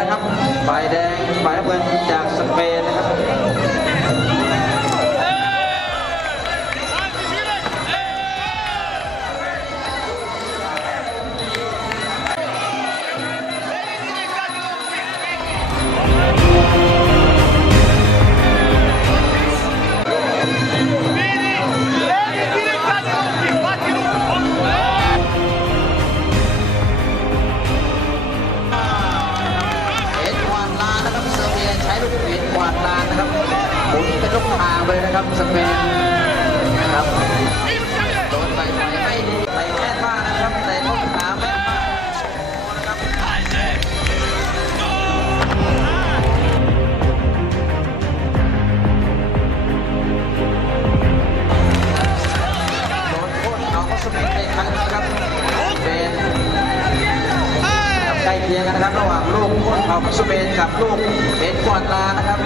นะครับฝ่ายแดงฝ่ายน้ำเงินจากสเปนนะครับหมุนเป็นลูกทางเลยนะครับสเปนนะครับโดนใส่ไม่ดีใส่แม่ท่านะครับใส่ลูกขาแม่ท่านะครับโดนโทษเอาก็สเปนไปครั้งนะครับเป็นใกล้เคียงกันนะครับระหว่างลูกโทษเอาก็สเปนกับลูกเป็นกวาดลานะครับ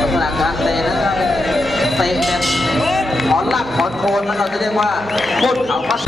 ลักษณะการเตะนั้นถ้าเป็นเตะแบบถอนรากถอนโคนมันเราจะเรียกว่าโคตรเขาพัส